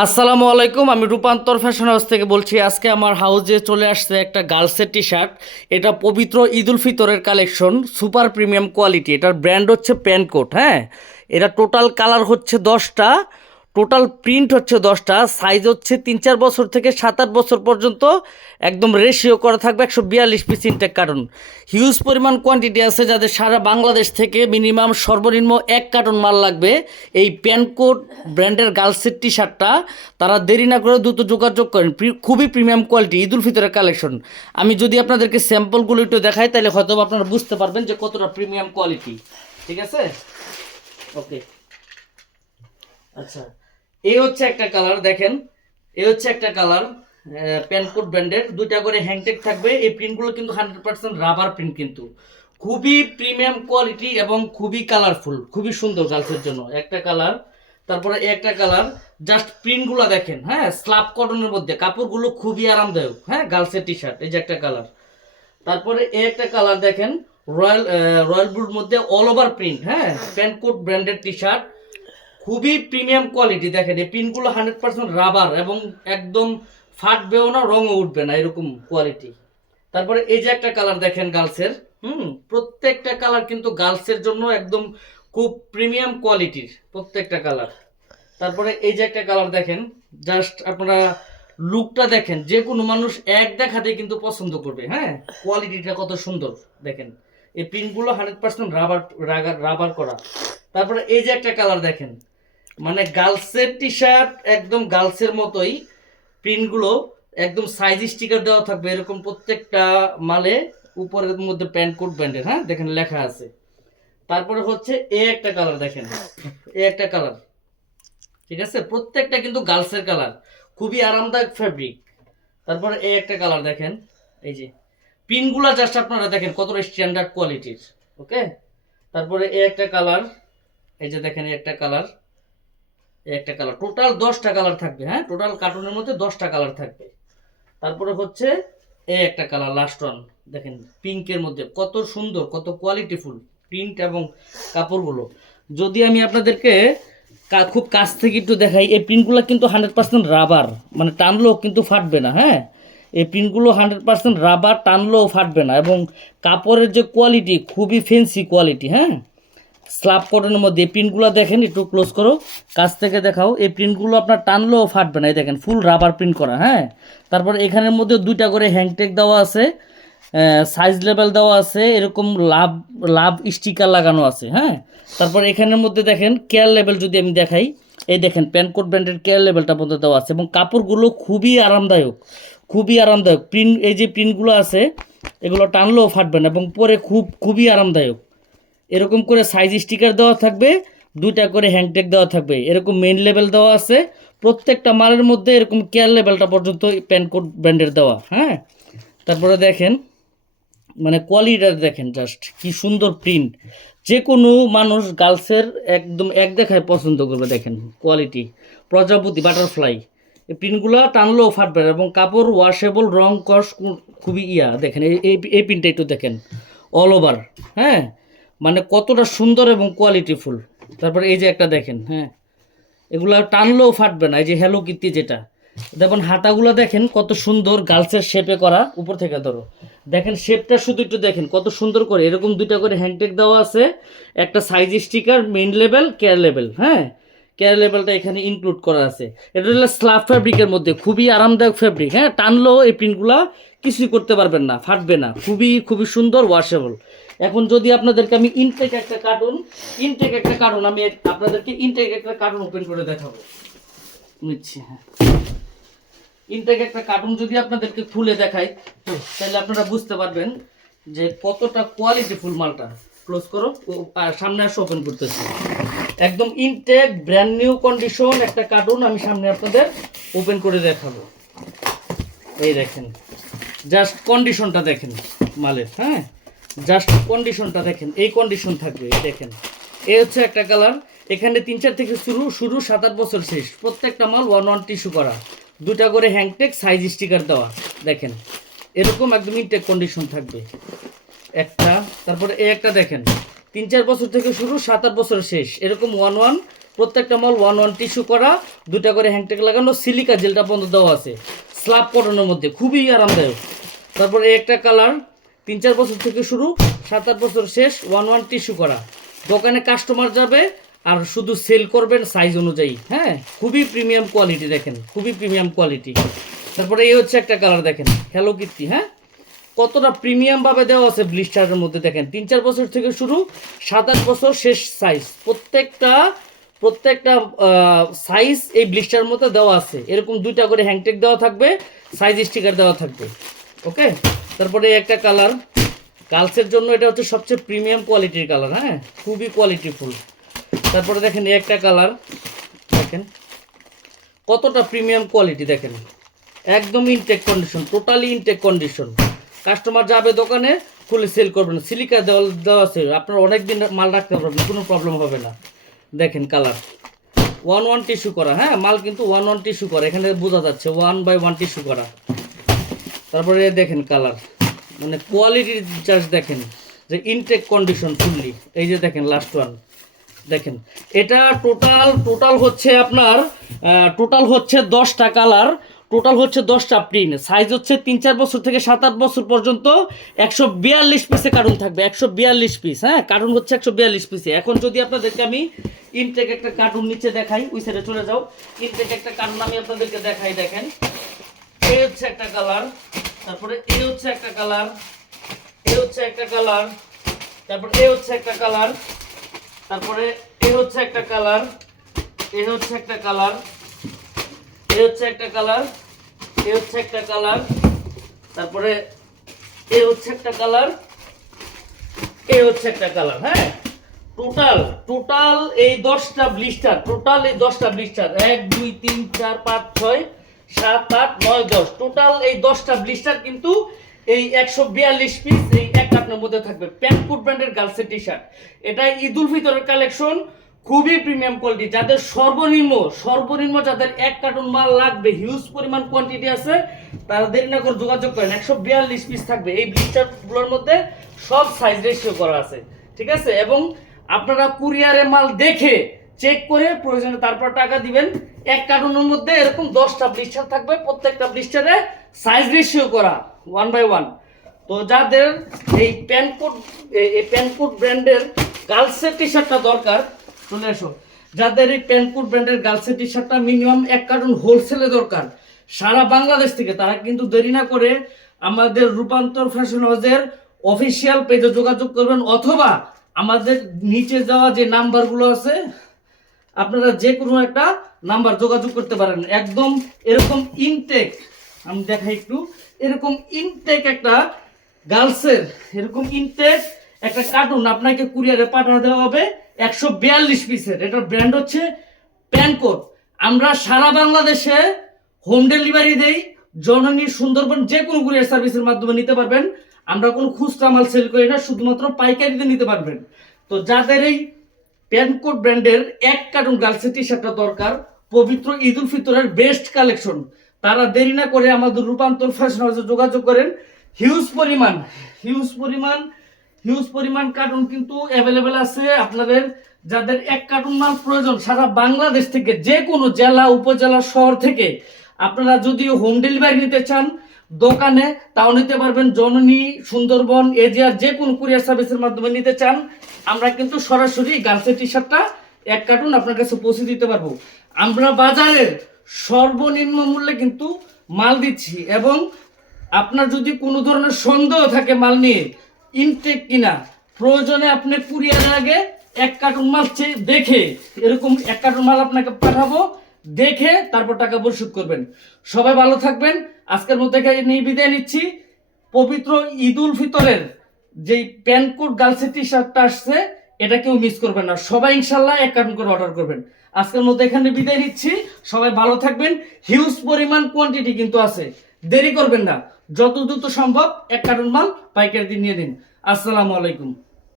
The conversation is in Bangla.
আসসালামু আলাইকুম, আমি রূপান্তর ফ্যাশন হাউস থেকে বলছি। আজকে আমার হাউজে চলে আসছে একটা গার্লসের টি শার্ট। এটা পবিত্র ঈদ উল ফিতরের কালেকশন, সুপার প্রিমিয়াম কোয়ালিটি। এটার ব্র্যান্ড হচ্ছে প্যানকোট। হ্যাঁ, এটা টোটাল কালার হচ্ছে 10টা, টোটাল প্রিন্ট হচ্ছে 10টা, সাইজ হচ্ছে 3-4 বছর থেকে 7-8 বছর পর্যন্ত। একদম রেশিও করা থাকবে 142 পিস ইনটেক কার্টন। হিউজ পরিমাণ কোয়ান্টিটি আছে, যাদের সারা বাংলাদেশ থেকে মিনিমাম সর্বনিম্ন 1 কার্টন মাল লাগবে এই প্যানকোট ব্র্যান্ডের গার্লসের টি শার্টটা। তারা দেরি না করে দ্রুত যোগাযোগ করেন। খুবই প্রিমিয়াম কোয়ালিটি, ঈদ উল ফিতরের কালেকশন। আমি যদি আপনাদেরকে স্যাম্পলগুলো একটু দেখাই, তাহলে হয়তো আপনারা বুঝতে পারবেন যে কতটা প্রিমিয়াম কোয়ালিটি। ঠিক আছে, ওকে। আচ্ছা, এই হচ্ছে একটা কালার, দেখেন। এই হচ্ছে একটা কালার, প্যানকোট ব্র্যান্ডের। দুইটা করে হ্যাংটেক থাকবে। এই প্রিন্টগুলো কিন্তু 100% রাবার প্রিন্ট, কিন্তু খুবই প্রিমিয়াম কোয়ালিটি এবং খুবই কালারফুল, খুবই সুন্দর গার্লসের জন্য একটা কালার। তারপরে একটা কালার, জাস্ট প্রিন্টগুলো দেখেন। হ্যাঁ, স্ল্যাব কটনের মধ্যে, কাপড়গুলো খুবই আরামদায়ক। হ্যাঁ, গার্লসের টি শার্ট, এই যে একটা কালার। তারপরে একটা কালার দেখেন, রয়্যাল রয়্যাল ব্লুর মধ্যে অল ওভার প্রিন্ট। হ্যাঁ, প্যানকোট ব্র্যান্ডের টি শার্ট, খুবই প্রিমিয়াম কোয়ালিটি। দেখেন এই পিনগুলো 100% রাবার এবং একদম ফাটবেও না, রঙও উঠবে না, এরকম কোয়ালিটি। তারপরে এই যে একটা কালার দেখেন গার্লসের। প্রত্যেকটা কালার কিন্তু গার্লসের জন্য একদম খুব প্রিমিয়াম কোয়ালিটির প্রত্যেকটা কালার। তারপরে এই যে একটা কালার দেখেন, জাস্ট আপনারা লুকটা দেখেন, যে কোনো মানুষ এক দেখাতে কিন্তু পছন্দ করবে। হ্যাঁ, কোয়ালিটিটা কত সুন্দর দেখেন। এই প্রিন্টগুলো 100% রাবার রাবার করা। তারপরে এই যে একটা কালার দেখেন, মানে গার্লসের টি শার্ট একদম গার্লসের মতোই প্রিন্টগুলো, একদম সাইজ স্টিকার দেওয়া থাকবে এরকম প্রত্যেকটা মালে। উপরের মধ্যে প্যান্টকোট ব্র্যান্ডের, হ্যাঁ দেখেন লেখা আছে। তারপরে হচ্ছে এই একটা কালার দেখেন, এই একটা কালার। ঠিক আছে, প্রত্যেকটা কিন্তু গার্লসের কালার, খুবই আরামদায়ক ফ্যাব্রিক। তারপরে এই একটা কালার দেখেন, এই যে পিনগুলা জাস্ট আপনারা দেখেন কতটা স্ট্যান্ডার্ড কোয়ালিটির। ওকে। তারপরে এই একটা কালার, এই যে দেখেন এই একটা কালার, এই একটা কালার। টোটাল 10টা কালার থাকবে। হ্যাঁ, টোটাল কার্টুনের মধ্যে 10টা কালার থাকবে। তারপরে হচ্ছে এই একটা কালার, লাস্ট ওয়ান। দেখেন পিঙ্কের মধ্যে কত সুন্দর, কত কোয়ালিটিফুল প্রিন্ট এবং কাপড়গুলো। যদি আমি আপনাদেরকে খুব কাছ থেকে একটু দেখাই, এই প্রিন্টগুলো কিন্তু 100% রাবার, মানে টানলেও কিন্তু ফাটবে না। হ্যাঁ, এই প্রিন্টগুলো 100% রাবার, টানলেও ফাটবে না। এবং কাপড়ের যে কোয়ালিটি, খুবই ফেন্সি কোয়ালিটি। হ্যাঁ, স্ল্যাব কটনের মধ্যে এই প্রিন্টগুলো দেখেন, একটু ক্লোজ করো, কাছ থেকে দেখাও। এই প্রিন্টগুলো আপনার টানলেও ফাটবে না, এই দেখেন ফুল রাবার প্রিন্ট করা। হ্যাঁ, তারপর এখানের মধ্যে দুইটা করে হ্যাংটেক দেওয়া আছে, সাইজ লেভেল দেওয়া আছে, এরকম লাভ লাভ স্টিকার লাগানো আছে। হ্যাঁ, তারপর এখানের মধ্যে দেখেন কেয়ার লেভেল যদি আমি দেখাই, এই দেখেন প্যানকোট ব্র্যান্ডের কেয়ার লেভেলটা পর্যন্ত দেওয়া আছে। এবং কাপড়গুলো খুবই আরামদায়ক, খুবই আরামদায়ক। প্রিন্ট, এই যে প্রিন্টগুলো আছে, এগুলো টানলেও ফাটবে না এবং পরে খুবই আরামদায়ক। এরকম করে সাইজ স্টিকার দেওয়া থাকবে, দুইটা করে হ্যাংটেক দেওয়া থাকবে, এরকম মেইন লেভেল দেওয়া আছে। প্রত্যেকটা মালের মধ্যে এরকম কেয়ার লেভেলটা পর্যন্ত প্যানকোট ব্র্যান্ডের দেওয়া। হ্যাঁ, তারপরে দেখেন মানে কোয়ালিটিটা দেখেন, জাস্ট কি সুন্দর প্রিন্ট। যে কোনো মানুষ গার্লসের একদম এক দেখায় পছন্দ করবে। দেখেন কোয়ালিটি, প্রজাপতি, বাটারফ্লাই। এই প্রিন্টগুলো টানলেও ফাটবে না এবং কাপড় ওয়াশেবল, রং কস খুবই দেখেন এই প্রিন্টটা একটু দেখেন, অল ওভার। হ্যাঁ, মানে কতটা সুন্দর এবং কোয়ালিটিফুল। তারপরে এই যে একটা দেখেন, হ্যাঁ এগুলো টানলেও ফাটবে না। এই যে হ্যালো কিটি যেটা, দেখুন হাতাগুলো দেখেন কত সুন্দর গার্লসের শেপে করা। উপর থেকে ধরো, দেখেন শেপটা শুধু একটু দেখেন কত সুন্দর করে। এরকম দুইটা করে হ্যান্ডটেক দেওয়া আছে, একটা size sticker, main level, care level. হ্যাঁ, কেয়ার লেভেলটা এখানে ইনক্লুড করা আছে। এটা হলো স্ল্যাব ফ্যাব্রিকের মধ্যে, খুবই আরামদায়ক ফ্যাব্রিক। হ্যাঁ, টানলেও এই প্রিন্টগুলো কিছুই করতে পারবেন না, ফাটবে না, খুবই খুবই সুন্দর, ওয়াশেবল। এখন যদি আপনাদেরকে আমি ইনটেক একটা কার্টুন আমি আপনাদেরকে ইনটেক একটা কার্টুন ওপেন করে দেখাবো নিচ্ছি। হ্যাঁ, ইনটেক একটা কার্টুন যদি আপনাদেরকে খুলে দেখাই, তাহলে আপনারা বুঝতে পারবেন যে কতটা কোয়ালিটিফুল মালটা। ক্লোজ করো, সামনে আসো, ওপেন করতেছি। একদম ইনটেক ব্র্যান্ড নিউ কন্ডিশন একটা কার্টুন আমি সামনে আপনাদের ওপেন করে দেখাবো। এই দেখেন, জাস্ট কন্ডিশনটা দেখেন মালের। হ্যাঁ, জাস্ট কন্ডিশনটা দেখেন, এই কন্ডিশন থাকবে। দেখেন, এই হচ্ছে একটা কালার। এখানে 3-4 থেকে শুরু 7-8 বছর শেষ। প্রত্যেকটা মাল 1-1 টিস্যু করা, দুটা করে হ্যাংটেক, সাইজ স্টিকার দেওয়া। দেখেন এরকম একদম ইনটেক কন্ডিশন থাকবে একটা। তারপরে এই একটা দেখেন, 3-4 বছর থেকে শুরু, 7-8 বছর শেষ, এরকম 1-1 প্রত্যেকটা মাল 1 টিস্যু করা, 2টা করে হ্যাংটেক লাগানো, সিলিকা জেলটা বন্ধ দেওয়া আছে স্ল্যাব কটনের মধ্যে, খুবই আরামদায়ক। তারপরে একটা কালার 3-4 বছর থেকে শুরু, 7-8 বছর শেষ, 1 টিস্যু করা। দোকানে কাস্টমার যাবে আর শুধু সেল করবেন সাইজ অনুযায়ী। হ্যাঁ, খুবই প্রিমিয়াম কোয়ালিটি, দেখেন খুবই প্রিমিয়াম কোয়ালিটি। তারপরে এই হচ্ছে একটা কালার, দেখেন হ্যালো কিটি। হ্যাঁ, কতটা প্রিমিয়াম ভাবে দেওয়া আছে ব্লিস্টারের মধ্যে, দেখেন 3-4 বছর থেকে শুরু, 7-8 বছর শেষ সাইজ, প্রত্যেকটা সাইজ এই ব্লিস্টারের মধ্যে দেওয়া আছে। এরকম 2টা করে হ্যাংটেক দেওয়া থাকবে, সাইজ স্টিকার দেওয়া থাকবে। ওকে, তারপরে একটা কালার গার্লসের জন্য, এটা হচ্ছে সবচেয়ে প্রিমিয়াম কোয়ালিটির কালার। হ্যাঁ, খুবই কোয়ালিটিফুল। তারপরে দেখেন এই একটা কালার, দেখেন কতটা প্রিমিয়াম কোয়ালিটি, দেখেন একদম intact condition, totally intact condition. Customer যাবে দোকানে খুলে সেল করবেন, সিলিকা দেওয়া আছে, আপনারা অনেক দিন মাল রাখতে পারবেন, কোনো প্রবলেম হবে না। দেখেন কালার 1 টিস্যু করা। হ্যাঁ, মাল কিন্তু 1 টিস্যু করা, এখানে বোঝা যাচ্ছে 1/1 টিস্যু করা। তারপরে দেখেন কালার, মানে কোয়ালিটি জাস্ট দেখেন যে ইনটেক কন্ডিশন ফুললি। এই যে দেখেন লাস্ট ওয়ান, দেখেন এটা টোটাল হচ্ছে আপনার টোটাল হচ্ছে 10টা কালার, টোটাল হচ্ছে 10টা প্রিন্ট, সাইজ হচ্ছে 3-4 বছর থেকে 7-8 বছর পর্যন্ত। 142 পিসে কার্টুন থাকবে, 142 পিস। হ্যাঁ, কার্টুন হচ্ছে 142 পিসে। এখন যদি আপনাদেরকে আমি ইনটেক একটা কার্টুন নিচে দেখাই, ওই সাইডে চলে যাও, ইনটেক একটা কার্টুন আমি আপনাদেরকে দেখাই। দেখেন এই হচ্ছে একটা কালার, তারপরে এই হচ্ছে একটা কালার, এই হচ্ছে একটা কালার, তারপরে এই হচ্ছে একটা কালার, তারপরে এই হচ্ছে একটা কালার, এই হচ্ছে একটা কালার, এই হচ্ছে একটা কালার, এই হচ্ছে একটা কালার, তারপরে এই হচ্ছে একটা কালার, এই হচ্ছে একটা কালার। হ্যাঁ, টোটাল এই 10টা ব্লিস্টার, টোটাল এই 10টা ব্লিস্টার 1 2 3 4 5 6 7 8 9 10, টোটাল এই 10টা ব্লিস্টার কিন্তু এই 142 পিস এই এক কার্টনের মধ্যে থাকবে। প্যান্টকুট ব্র্যান্ডের গার্লসের টি শার্ট, এটা ঈদ উল ফিতরের কালেকশন, খুবই প্রিমিয়াম কোয়ালিটি। যাদের সর্বনিম্ন যাদের এক কার্টন মাল লাগবে, হিউজ পরিমাণ কোয়ান্টিটি আছে, তারা দেরি না করে যোগাযোগ করেন। 142 পিস থাকবে এই ব্লিস্টারগুলোর মধ্যে, সব সাইজ রেশিও করা আছে, ঠিক আছে। এবং আপনারা কুরিয়ারে মাল দেখে চেক করে প্রয়োজনে তারপর টাকা দিবেন। এক কার্টনের মধ্যে এরকম 10টা ব্লিস্টার থাকবে, প্রত্যেকটা ব্লিস্টারে সাইজ রেশিও করা 1/1। তো যাদের এই প্যান্টকুট ব্র্যান্ডের গার্লসের টি শার্টটা দরকার, চলে এসো। যাদের এই প্যান্টকুট ব্র্যান্ডের গার্লসের টি শার্টটা মিনিমাম 1 কার্টন হোলসেলে দরকার সারা বাংলাদেশ থেকে, তারা কিন্তু দেরি না করে আমাদের রূপান্তর ফ্যাশন হাউসের অফিসিয়াল পেজে যোগাযোগ করবেন, অথবা আমাদের নিচে যাওয়া যে নাম্বারগুলো আছে, আপনারা যে কোনো একটা নাম্বার যোগাযোগ করতে পারেন। একদম এরকম ইনটেক, আমি দেখাই একটু, এরকম ইনটেক একটা গার্লসের এরকম ইনটেক একটা কার্টুন আপনাকে কুরিয়ারে পাঠিয়ে দেওয়া হবে 142 পিসের। এটার ব্র্যান্ড হচ্ছে প্যানকোট। আমরা সারা বাংলাদেশে হোম ডেলিভারি দেই, জননী, সুন্দরবন, যে কোনো কুরিয়ার সার্ভিসের মাধ্যমে নিতে পারবেন। আমরা কোনো খুচরা মাল সেল করি না, শুধুমাত্র পাইকারিতে নিতে পারবেন। তো যাদের এই প্যানকোট ব্র্যান্ডের 1 কার্টুন গার্লসের টি শার্টটা দরকার, পবিত্র ঈদ উল ফিতরের বেস্ট কালেকশন, তারা দেরি না করে আমাদের রূপান্তর ফ্যাশন হাউসে যোগাযোগ করেন। হিউজ পরিমাণ কার্টুন কিন্তু অ্যাভেলেবেল আছে আপনাদের। যাদের 1 কার্টুন মাল প্রয়োজন সারা বাংলাদেশ থেকে, যে কোনো জেলা, উপজেলা, শহর থেকে, আপনারা যদি হোম ডেলিভারি নিতে চান দোকানে, তাও নিতে পারবেন। জননী, সুন্দরবন, এজিআর, যে কোনো কুরিয়ার সার্ভিসের মাধ্যমে নিতে চান, আমরা কিন্তু সরাসরি গার্লসের টি শার্টটা 1 কার্টুন আপনার কাছে পৌঁছে দিতে পারবো। আমরা বাজারের সর্বনিম্ন মূল্যে কিন্তু মাল দিচ্ছি। এবং আপনার যদি কোনো ধরনের সন্দেহ থাকে মাল নিয়ে, ইনটেক কিনা, প্রয়োজনে আপনি কুরিয়ারের আগে 1 কার্টুন মাল দেখে, এরকম 1 কার্টুন মাল আপনাকে পাঠাবো, দেখে তারপর টাকা পরিশোধ করবেন। সবাই ভালো থাকবেন। আজকের মধ্যে নিয়ে বিদায় নিচ্ছি। পবিত্র ঈদ উল ফিতরের যেই প্যান্টকোট গার্লসের টি শার্টটা আসছে, এটা কেউ মিস করবেন না। সবাই ইনশাল্লাহ 1 কার্টুন করে অর্ডার করবেন। আজকের মধ্যে এখানে বিদায় নিচ্ছি। সবাই ভালো থাকবেন। হিউজ পরিমাণ কোয়ান্টিটি কিন্তু আছে, দেরি করবেন না, যত দ্রুত সম্ভব 1 কার্টুন মাল পাইকারি দিয়ে নিয়ে দিন। আসসালামু আলাইকুম।